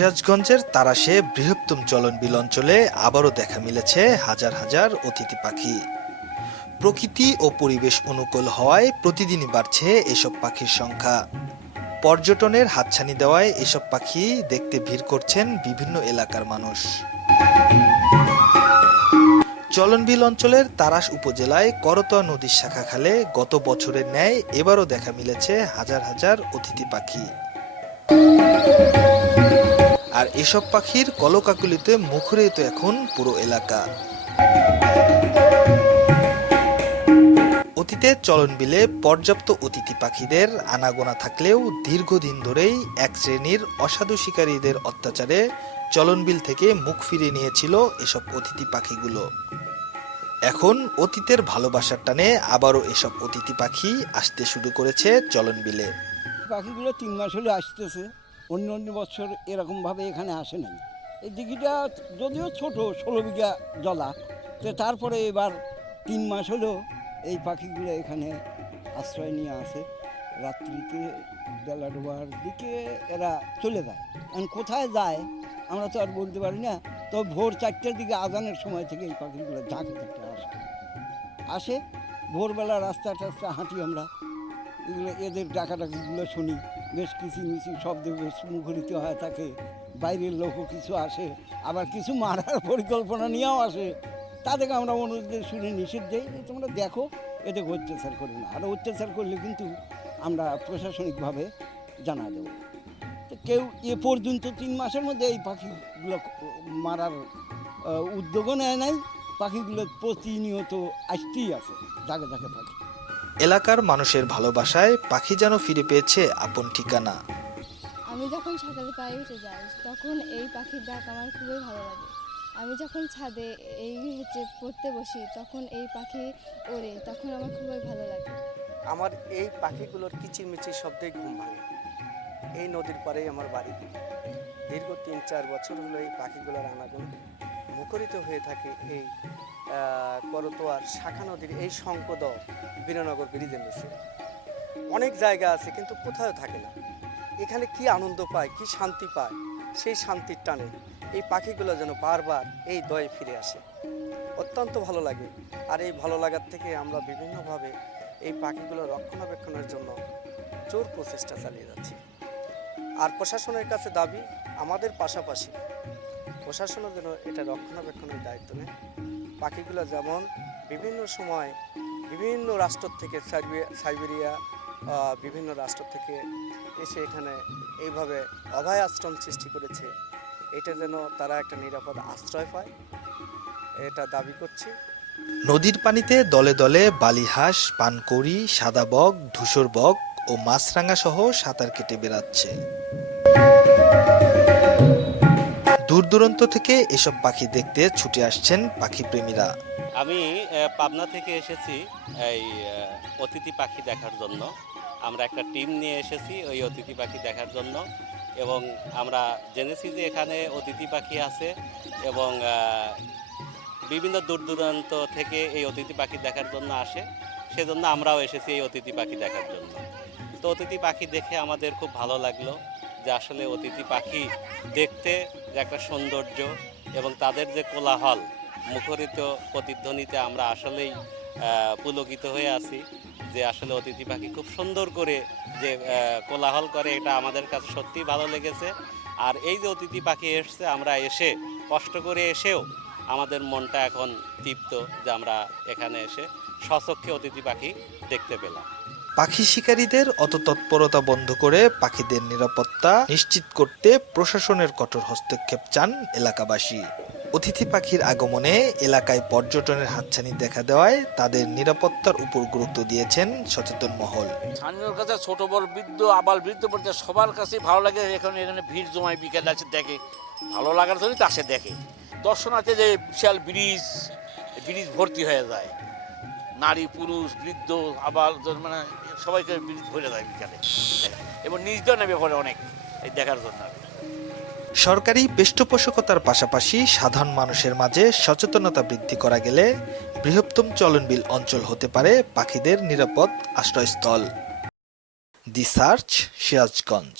সিরাজগঞ্জের তারাশে বৃহত্তম চলনবিল অঞ্চলে আবারও দেখা মিলেছে হাজার হাজার অতিথি পাখি। প্রকৃতি ও পরিবেশ অনুকূল হওয়ায় প্রতিদিনই বাড়ছে এসব পাখির সংখ্যা। পর্যটনের হাতছানি দেওয়ায় এসব পাখি দেখতে ভিড় করছেন বিভিন্ন এলাকার মানুষ। চলনবিল অঞ্চলের তারাস উপজেলায় করতোয়া নদীর শাখা খালে গত বছরের ন্যায় এবারও দেখা মিলেছে হাজার হাজার অতিথি পাখি। আর এসব পাখির কলকাকুলিতে মুখরিত এখন পুরো এলাকা। অতীতে চলনবিলে পর্যাপ্ত অতিথি পাখিদের আনাগোনা থাকলেও দীর্ঘদিন ধরেই এক শ্রেণির অসাধু শিকারীদের অত্যাচারে চলনবিল থেকে মুখ ফিরিয়ে নিয়েছিল এসব অতিথি পাখিগুলো। এখন অতীতের ভালোবাসার টানে আবারও এসব অতিথি পাখি আসতে শুরু করেছে চলনবিলে। পাখিগুলো তিন মাস হলে আসতেছে। অন্য অন্য বছর এরকমভাবে এখানে আসে নাই। এই দিঘিটা যদিও ছোট, ষোলো বিঘা জলা, তো তারপরে এবার তিন মাস হলেও এই পাখিগুলো এখানে আশ্রয় নিয়ে আসে। রাত্রিতে বেলা ডোবার দিকে এরা চলে যায়। এখন কোথায় যায় আমরা তো আর বলতে পারি না, তো ভোর চারটের দিকে আজানের সময় থেকে এই পাখিগুলো ঝাঁকে ঝাঁকে আসে। আসে, ভোরবেলা রাস্তা টাস্তা হাঁটি আমরা। এগুলো, এদের ডাকাডাকিগুলো শুনি। বেশ কিচিমিচি শব্দ, বেশ মুখরিত হয়ে থাকে। বাইরের লোকও কিছু আসে, আবার কিছু মারার পরিকল্পনা নিয়েও আসে। তাদেরকে আমরা অনুরোধ শুনে নিষেধ দিই তোমরা দেখো, এতে অত্যাচার করি না। আর অত্যাচার করলে কিন্তু আমরা প্রশাসনিকভাবে জানা দেবো। তো কেউ এ পর্যন্ত তিন মাসের মধ্যে এই পাখিগুলো, মারার উদ্যোগও নেয় নাই। পাখিগুলো প্রতিনিয়ত আসতেই আছে জাগে জাগে পাখি। এলাকার মানুষের ভালোবাসায় পাখি যেন ফিরে পেয়েছে আপন ঠিকানা। আমি যখন সকালে পায়ে উঠে যাই তখন এই পাখির ডাক আমার খুবই ভালো লাগে। আমি যখন ছাদে এই হচ্ছে পড়তে বসি তখন এই পাখি ওড়ে তখন আমার খুবই ভালো লাগে। আমার এই পাখিগুলোর কিচিরমিচির শব্দে ঘুম ভাঙে। এই নদীর পাড়েই আমার বাড়ি। দীর্ঘ তিন চার বছর হলো এই পাখিগুলোর আনাগোনা। মুখরিত হয়ে থাকে এই করতোয়ার শাখা নদীর এই সংকদ বীরনগর ব্রিজের নিচে অনেক জায়গা আছে, কিন্তু কোথাও থাকে না। এখানে কি আনন্দ পায়, কি শান্তি পায়, সেই শান্তির টানে এই পাখিগুলো যেন বারবার এই দয়ে ফিরে আসে। অত্যন্ত ভালো লাগে। আর এই ভালো লাগার থেকে আমরা বিভিন্নভাবে এই পাখিগুলো রক্ষণাবেক্ষণের জন্য জোর প্রচেষ্টা চালিয়ে যাচ্ছি। আর প্রশাসনের কাছে দাবি, আমাদের পাশাপাশি প্রশাসনও যেন এটা রক্ষণাবেক্ষণের দায়িত্ব নেয়। পাখিগুলো যেমন বিভিন্ন সময় বিভিন্ন রাষ্ট্র থেকে সাইবে- সাইবেরিয়া বিভিন্ন রাষ্ট্র থেকে এসে এখানে এইভাবে অভয় আশ্রম সৃষ্টি করেছে। এটা যেন তারা একটা নিরাপদ আশ্রয় পায়, এটা দাবি করছি। নদীর পানিতে দলে দলে বালিহাঁস, পানকড়ি, সাদা বক, ধূসর বক ও মাছরাঙা সহ সাঁতার কেটে বেড়াচ্ছে। দূরান্ত থেকে এসব পাখি দেখতে ছুটে আসছেন পাখি প্রেমীরা। আমি পাবনা থেকে এসেছি এই অতিথি পাখি দেখার জন্য। আমরা একটা টিম নিয়ে এসেছি ওই অতিথি পাখি দেখার জন্য এবং আমরা জেনেছি যে এখানে অতিথি পাখি আছে এবং বিভিন্ন দূর দূরান্ত থেকে এই অতিথি পাখি দেখার জন্য আসে। সেজন্য আমরাও এসেছি এই অতিথি পাখি দেখার জন্য। তো অতিথি পাখি দেখে আমাদের খুব ভালো লাগল। যে আসলে অতিথি পাখি দেখতে যে একটা সৌন্দর্য এবং তাদের যে কোলাহল, মুখরিত প্রতিধ্বনিতে আমরা আসলেই পুলকিত হয়ে আছি যে আসলে অতিথি পাখি খুব সুন্দর করে যে কোলাহল করে, এটা আমাদের কাছে সত্যিই ভালো লেগেছে। আর এই যে অতিথি পাখি এসছে, আমরা এসে কষ্ট করে এসেও আমাদের মনটা এখন তৃপ্ত যে আমরা এখানে এসে স্বচক্ষে অতিথি পাখি দেখতে পেলাম। পাখি শিকারীদের অত তৎপরতা বন্ধ করে পাখিদের নিরাপত্তা নিশ্চিত করতে প্রশাসনের কঠোর হস্তক্ষেপ চান এলাকাবাসী। অতিথি পাখির আগমনে এলাকায় পর্যটনের হাতছানি দেখা দেওয়ায় তাদের নিরাপত্তার উপর গুরুত্ব দিয়েছেন সচেতন মহল। স্থানীয়র কাছে ছোট, বড়, বৃদ্ধ, আবাল, বৃদ্ধ পর্যায়ে সবার কাছে ভালো লাগে, এখানে এখানে ভিড় জমায়, বিকেল আছে, দেখে। ভালো লাগার জন্যই তো আসে, দেখে। দর্শনার্থী যে বিশাল ব্রিজ ব্রিজ ভর্তি হয়ে যায়। নারী, পুরুষ, বৃদ্ধ আবার মানে সবাইকে ভরে যায় বিকালে। এবং নেমে পড়ে অনেক এই দেখার জন্য সরকারি পৃষ্ঠপোষকতার পাশাপাশি সাধারণ মানুষের মাঝে সচেতনতা বৃদ্ধি করা গেলে বৃহত্তম চলনবিল অঞ্চল হতে পারে পাখিদের নিরাপদ আশ্রয়স্থল। The search, Sirajganj.